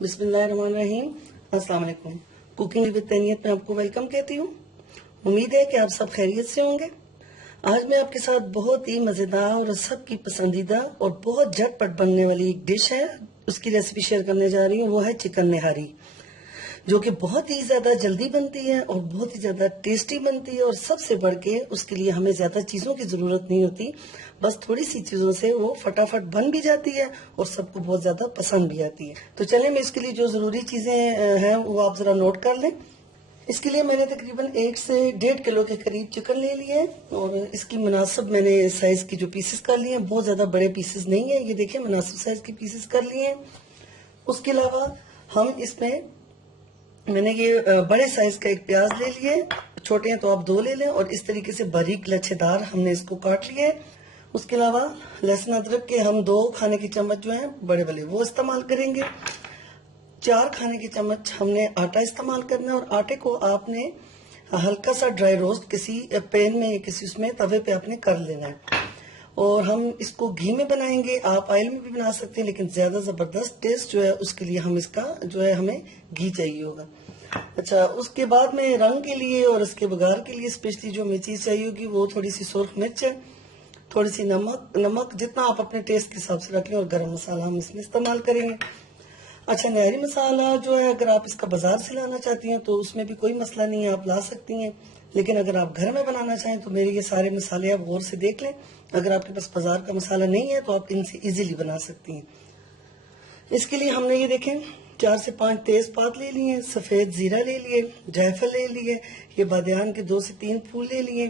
बिस्मिल्लाहिर्रहमानिर्रहीम। अस्सलाम वालेकुम। कुकिंग विद तहनीत में आपको वेलकम कहती हूँ। उम्मीद है कि आप सब खैरियत से होंगे। आज मैं आपके साथ बहुत ही मजेदार और सबकी पसंदीदा और बहुत झटपट बनने वाली एक डिश है, उसकी रेसिपी शेयर करने जा रही हूँ। वो है चिकन निहारी, जो कि बहुत ही ज्यादा जल्दी बनती है और बहुत ही ज्यादा टेस्टी बनती है। और सबसे बढ़ के उसके लिए हमें ज्यादा चीजों की जरूरत नहीं होती, बस थोड़ी सी चीजों से वो फटाफट बन भी जाती है और सबको बहुत ज्यादा पसंद भी आती है। तो चलें, मैं इसके लिए जो जरूरी चीजें हैं वो आप जरा नोट कर लें। इसके लिए मैंने तकरीबन 1 से 1.5 किलो के करीब चिकन ले लिए है और इसकी मुनासिब मैंने साइज की जो पीसेस कर लिए हैं, बहुत ज्यादा बड़े पीसेस नहीं है, ये देखिए मुनासिब साइज के पीसेस कर लिए हैं। उसके अलावा हम इसमें मैंने ये बड़े साइज का एक प्याज ले लिए, छोटे हैं तो आप 2 ले लें, और इस तरीके से बारीक लच्छेदार हमने इसको काट लिए। उसके अलावा लहसुन अदरक के हम 2 खाने के चम्मच जो हैं बड़े वाले वो इस्तेमाल करेंगे। 4 खाने के चम्मच हमने आटा इस्तेमाल करना है, और आटे को आपने हल्का सा ड्राई रोस्ट किसी पैन में या किसी उसमें तवे पे आपने कर लेना है। और हम इसको घी में बनाएंगे, आप ऑयल में भी बना सकते हैं, लेकिन ज्यादा जबरदस्त टेस्ट जो है उसके लिए हम इसका जो है हमें घी चाहिए होगा। अच्छा, उसके बाद में रंग के लिए और उसके बघार के लिए स्पेशली जो हमें चीज चाहिए होगी वो थोड़ी सी सुर्ख मिर्च है, थोड़ी सी नमक जितना आप अपने टेस्ट के हिसाब से रखें, और गरम मसाला हम इसमें इस्तेमाल करेंगे। अच्छा, निहारी मसाला जो है अगर आप इसका बाजार से लाना चाहती हैं तो उसमें भी कोई मसला नहीं है, आप ला सकती हैं। लेकिन अगर आप घर में बनाना चाहें तो मेरे ये सारे मसाले आप गौर से देख लें। अगर आपके पास बाजार का मसाला नहीं है तो आप इनसे इजीली बना सकती हैं। इसके लिए हमने ये देखें 4 से 5 तेजपात ले लिए, सफेद जीरा ले लिए, जायफल ले लिए, ये बादियान के 2 से 3 फूल ले लिए,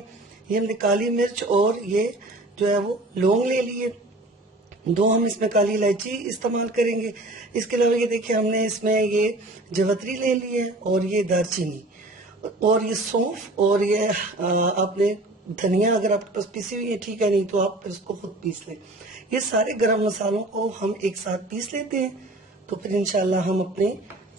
ये हमने काली मिर्च और ये जो है वो लौंग ले लिए, 2 हम इसमें काली इलायची इस्तेमाल करेंगे। इसके अलावा ये देखिए हमने इसमें ये जवतरी ले ली है, और ये दालचीनी, और ये सौंफ, और ये आपने धनिया अगर आपके पास पीसी हुई है ठीक है, नहीं तो आप फिर उसको खुद पीस लें। ये सारे गरम मसालों को हम एक साथ पीस लेते हैं, तो फिर इंशाल्लाह हम अपने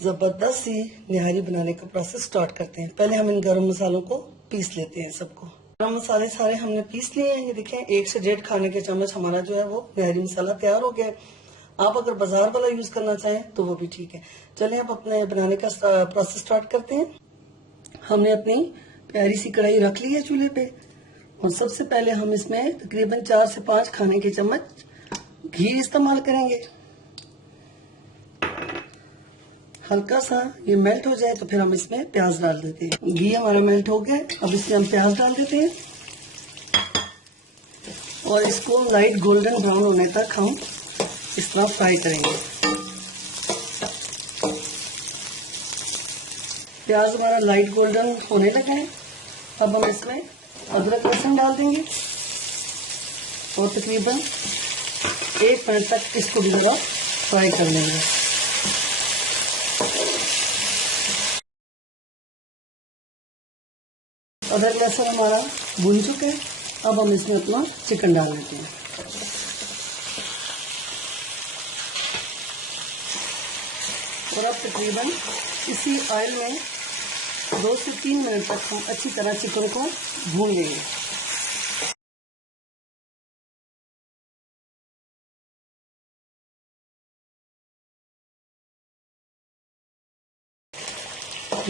जबरदस्त सी निहारी बनाने का प्रोसेस स्टार्ट करते हैं। पहले हम इन गरम मसालों को पीस लेते हैं सबको। गरम मसाले सारे हमने पीस लिए हैं। ये देखें 1 से 1.5 खाने के चम्मच हमारा जो है वो निहारी मसाला तैयार हो गया है। आप अगर बाजार वाला यूज करना चाहें तो वो भी ठीक है। चलें अब अपने बनाने का प्रोसेस स्टार्ट करते हैं। हमने अपनी प्यारी सी कढ़ाई रख ली है चूल्हे पे, और सबसे पहले हम इसमें तकरीबन 4 से 5 खाने के चम्मच घी इस्तेमाल करेंगे। हल्का सा ये मेल्ट हो जाए तो फिर हम इसमें प्याज डाल देते हैं। घी हमारा मेल्ट हो गया, अब इसमें हम प्याज डाल देते हैं, और इसको लाइट गोल्डन ब्राउन होने तक हम इस तरह फ्राई करेंगे। प्याज हमारा लाइट गोल्डन होने लगा है। अब हम इसमें अदरक लहसुन डाल देंगे, और तकरीबन 1 मिनट तक इसको भी जरा फ्राई कर लेंगे। अदरक लहसुन हमारा भून चुके हैं, अब हम इसमें अपना चिकन डाल देते हैं। और अब तकरीबन इसी ऑयल में 2 से 3 मिनट तक हम अच्छी तरह चिकन को भून लेंगे।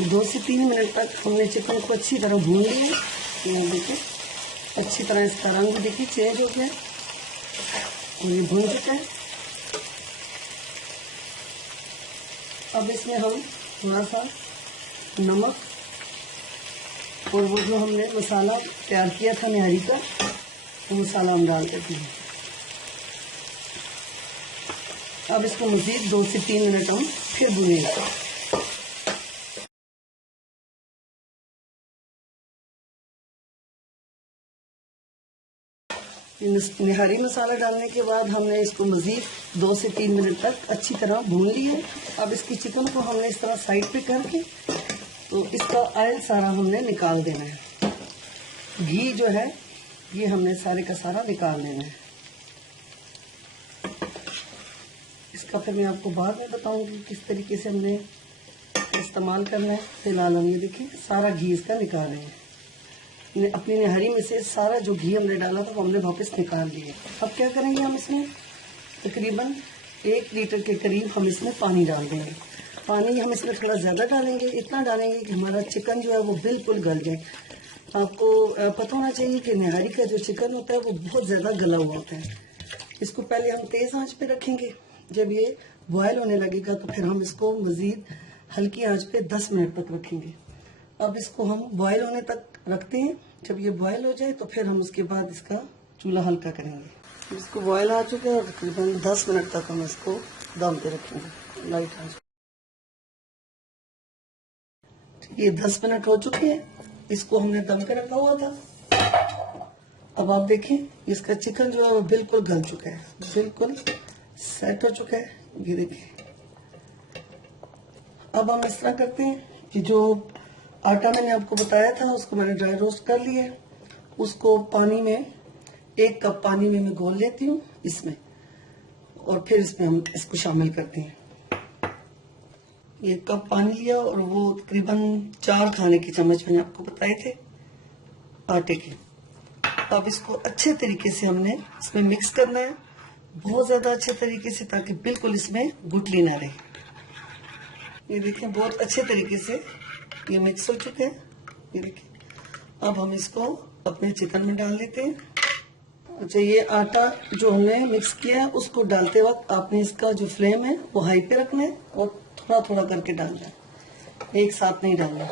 2 से 3 मिनट तक हमने चिकन को अच्छी तरह भून लिया। ये देखिए अच्छी तरह इसका रंग देखिए चेंज हो गया, और ये भून चुका है। अब इसमें हम थोड़ा सा नमक और वो जो हमने मसाला तैयार किया था निहारी का, वो मसाला हम डाल देते हैं। अब इसको मज़ीद 2 से 3 मिनट हम फिर भूनेंगे। निहारी मसाला डालने के बाद हमने इसको मज़ीद 2 से 3 मिनट तक अच्छी तरह भून लिया। अब इसकी चिकन को हमने इस तरह साइड पे करके तो इसका ऑयल सारा हमने निकाल देना है। घी जो है ये हमने सारे का सारा निकाल लेना है। इसका फिर मैं आपको बाद में बताऊंगी किस तरीके से हमने इस्तेमाल करना है। फिलहाल हम ये देखिए सारा घी इसका निकाल रहे हैं। अपनी निहारी में से सारा जो घी हमने डाला था वो हमने वापस निकाल लिया। अब क्या करेंगे, हम इसमें तकरीबन 1 लीटर के करीब हम इसमें पानी डाल देंगे। पानी हम इसमें थोड़ा ज़्यादा डालेंगे, इतना डालेंगे कि हमारा चिकन जो है वो बिल्कुल गल जाए। आपको पता होना चाहिए कि निहारी का जो चिकन होता है वो बहुत ज़्यादा गला हुआ होता है। इसको पहले हम तेज़ आंच पे रखेंगे, जब ये बॉयल होने लगेगा तो फिर हम इसको मज़ीद हल्की आंच पे 10 मिनट तक रखेंगे। अब इसको हम बॉयल होने तक रखते हैं। जब ये बॉयल हो जाए तो फिर हम उसके बाद इसका चूल्हा हल्का करेंगे। इसको बॉयल आ चुके हैं और तकरीबन 10 मिनट तक हम इसको दम पे रखेंगे लाइट आंच। ये 10 मिनट हो चुके हैं, इसको हमने दम पे रखा हुआ था। अब आप देखें इसका चिकन जो है वो बिल्कुल गल चुका है, बिल्कुल सेट हो चुका है। ये देखिए, अब हम इस तरह करते हैं कि जो आटा मैंने आपको बताया था उसको मैंने ड्राई रोस्ट कर लिया है। उसको पानी में 1 कप पानी में मैं घोल लेती हूँ इसमें, और फिर इसमें हम इसको शामिल करते हैं। 1 कप पानी लिया और वो तकरीबन 4 खाने के चम्मच मैंने आपको बताए थे आटे के। अब इसको अच्छे तरीके से हमने इसमें मिक्स करना है, बहुत ज्यादा अच्छे तरीके से, ताकि बिल्कुल इसमें गुठली ना रहे। ये देखिए बहुत अच्छे तरीके से ये मिक्स हो चुके हैं। ये देखिए, अब हम इसको अपने चिकन में डाल देते हैं। अच्छा, ये आटा जो हमने मिक्स किया है उसको डालते वक्त आपने इसका जो फ्लेम है वो हाई पे रखना है और थोड़ा थोड़ा करके डालना है, एक साथ नहीं डालना।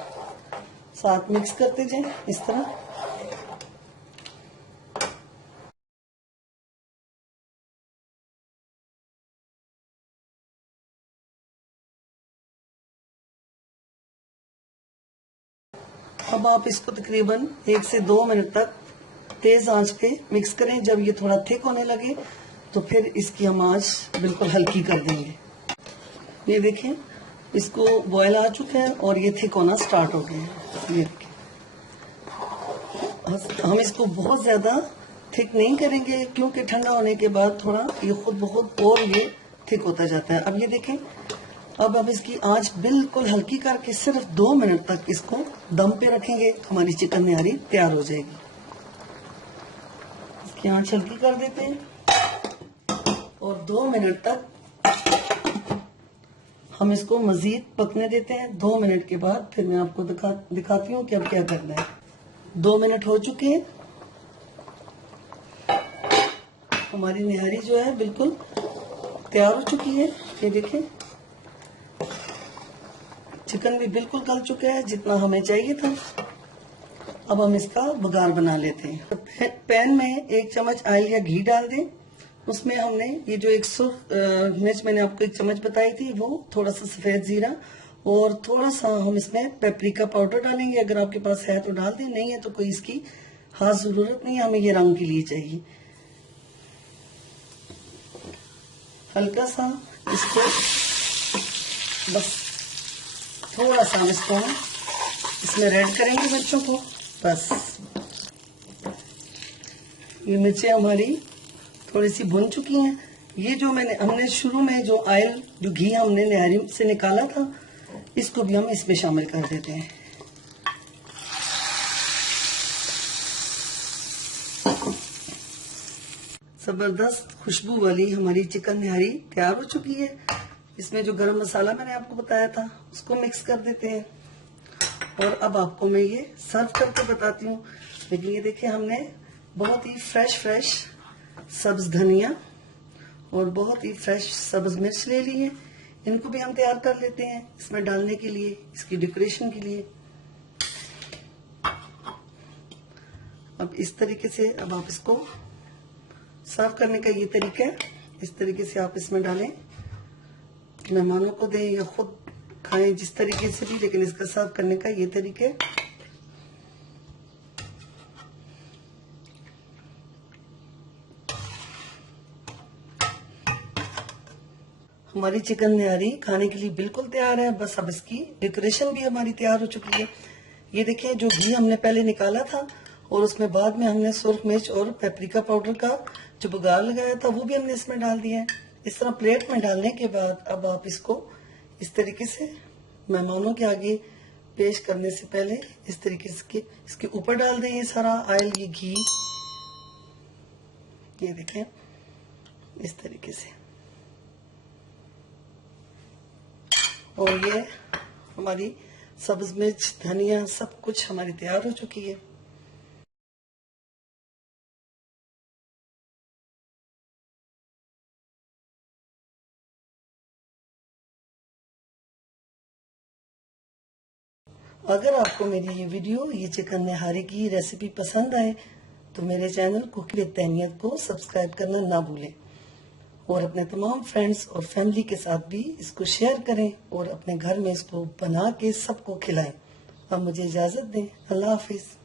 साथ मिक्स करते जाएं इस तरह। अब आप इसको तकरीबन 1 से 2 मिनट तक तेज आंच पे मिक्स करें। जब ये थोड़ा थिक होने लगे तो फिर इसकी हम आंच बिल्कुल हल्की कर देंगे। ये देखें, इसको बॉयल आ चुका है और ये थिक होना स्टार्ट हो गया है। ये देखिए, हम इसको बहुत ज्यादा थिक नहीं करेंगे क्योंकि ठंडा होने के बाद थोड़ा ये खुद ब खुद और ये थिक होता जाता है। अब ये देखें, अब इसकी आंच बिल्कुल हल्की करके सिर्फ 2 मिनट तक इसको दम पे रखेंगे, हमारी चिकन निहारी तैयार हो जाएगी। इसकी आंच हल्की कर देते हैं और 2 मिनट तक हम इसको मजीद पकने देते हैं। 2 मिनट के बाद फिर मैं आपको दिखाती हूँ कि अब क्या करना है। 2 मिनट हो चुके हैं, हमारी निहारी जो है बिल्कुल तैयार हो चुकी है। ये देखें, चिकन भी बिल्कुल गल चुका है जितना हमें चाहिए था। अब हम इसका बघार बना लेते हैं। पैन में 1 चम्मच ऑयल या घी डाल दें। उसमें हमने ये जो 100 मिर्च मैंने आपको 1 चम्मच बताई थी, वो थोड़ा सा सफेद जीरा और थोड़ा सा हम इसमें पेपरिका पाउडर डालेंगे। अगर आपके पास है तो डाल दें, नहीं है तो कोई इसकी खास जरूरत नहीं है, हमें ये रंग के लिए चाहिए। हल्का सा इसको बस थोड़ा सा इसको इसमें रेड करेंगे मिर्चों को। बस ये मिर्चें हमारी थोड़ी सी भुन चुकी हैं। ये जो हमने शुरू में जो ऑयल जो घी हमने निहारी से निकाला था, इसको भी हम इसमें शामिल कर देते हैं। जबरदस्त खुशबू वाली हमारी चिकन निहारी तैयार हो चुकी है। इसमें जो गरम मसाला मैंने आपको बताया था उसको मिक्स कर देते हैं और अब आपको मैं ये सर्व करके बताती हूँ। लेकिन ये देखिए, हमने बहुत ही फ्रेश सब्ज धनिया और बहुत ही फ्रेश सब्ज मिर्च ले ली है। इनको भी हम तैयार कर लेते हैं इसमें डालने के लिए, इसकी डेकोरेशन के लिए। अब इस तरीके से अब आप इसको सर्व करने का ये तरीका है। इस तरीके से आप इसमें डालें, मेहमानों को दें या खुद खाएं, जिस तरीके से भी, लेकिन इसका सर्व करने का ये तरीका है। हमारी चिकन निहारी खाने के लिए बिल्कुल तैयार है। बस अब इसकी डेकोरेशन भी हमारी तैयार हो चुकी है। ये देखिए, जो घी हमने पहले निकाला था और उसमें बाद में हमने सुर्ख मिर्च और पेपरिका पाउडर का जो बघार लगाया था वो भी हमने इसमें डाल दिया है। इस तरह प्लेट में डालने के बाद अब आप इसको इस तरीके से मेहमानों के आगे पेश करने से पहले इस तरीके से इसके ऊपर डाल दें ये सारा ऑयल, ये घी। ये देखें इस तरीके से। और ये हमारी सब्ज मिर्च, धनिया सब कुछ हमारी तैयार हो चुकी है। अगर आपको मेरी ये वीडियो, ये चिकन निहारी की रेसिपी पसंद आए तो मेरे चैनल कुकिंग विद तहनियत को सब्सक्राइब करना ना भूलें और अपने तमाम फ्रेंड्स और फैमिली के साथ भी इसको शेयर करें और अपने घर में इसको बना के सबको खिलाएं। अब मुझे इजाजत दें। अल्लाह हाफिज।